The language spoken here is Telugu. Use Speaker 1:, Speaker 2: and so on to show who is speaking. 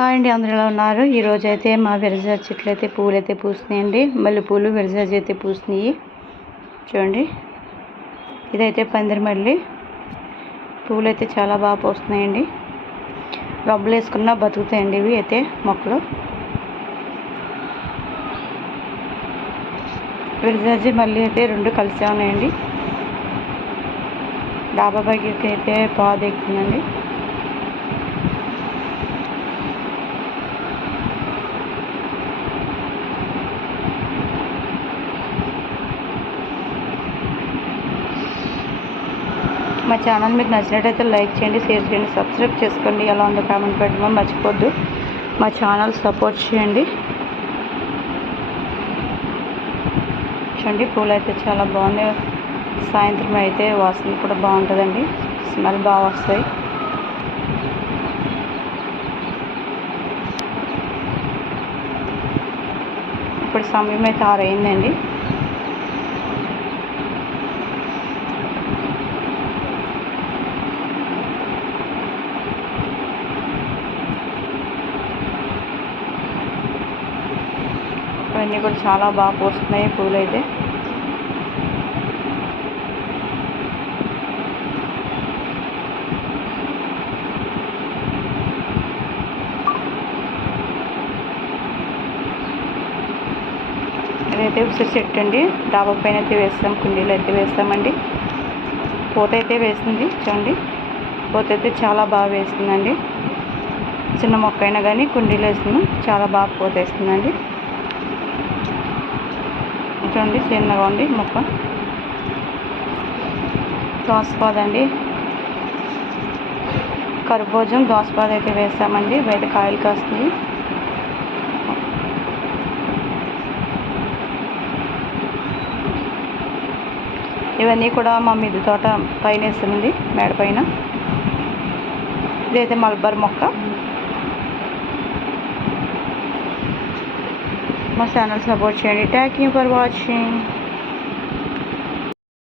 Speaker 1: హాయ్ అండి అందరూ ఎలా ఉన్నారు? ఈరోజు అయితే మా విరజా చెట్లు అయితే పూలు అయితే పూస్తున్నాయండి. మల్లె పూలు విరజాజి అయితే పూస్తున్నాయి. చూడండి. ఇదైతే పందిరి మల్లి. పూలు అయితే చాలా బాగా పూస్తున్నాయండి. రబ్బులు వేసుకున్నా బతుకుతాయండి ఇవి అయితే మొక్కలు. విరజాజి మళ్ళీ అయితే రెండు కలిసే ఉన్నాయండి. డాబా పైకి అయితే పాదు మా ఛానల్ మీకు నచ్చినట్టయితే లైక్ చేయండి షేర్ చేయండి సబ్స్క్రైబ్ చేసుకోండి. ఎలా ఉందో కామెంట్ పెట్టడం మర్చిపోద్దు. మా ఛానల్ సపోర్ట్ చేయండి. చూడండి పూలు అయితే చాలా బాగున్నాయి సాయంత్రం అయితే వాసన కూడా బాగుంటుందండి. స్మెల్ బాగా వస్తాయి. ఇప్పుడు సమయం అయితే ఆరైందండి. ఇవన్నీ కూడా చాలా బాగా పూస్తున్నాయి పూలైతే. ఇదైతే ఉసిరి చెట్టు అండి. డాబా పైన అయితే వేస్తాం కుండీలు అయితే వేస్తామండి. పూత అయితే వేస్తుంది చూడండి. పూత అయితే చాలా బాగా వేస్తుందండి. చిన్న మొక్క అయినా కానీ కుండీలు వేస్తున్నాం చాలా బాగా పూత వేస్తుందండి. చూడండి చిన్నగా ఉంది మొక్క. దోసపాద అండి కర్బూజం దోసపాద అయితే వేసామండి బయట కాయలు కాస్తుంది ఇవన్నీ కూడా మా మిద్దె తోట పైన వేస్తుంది మేడ పైన. ఇదైతే మల్బర్ మొక్క. మా ఛానల్ సపోర్ట్ చేయండి థ్యాంక్ యూ ఫర్ వాచింగ్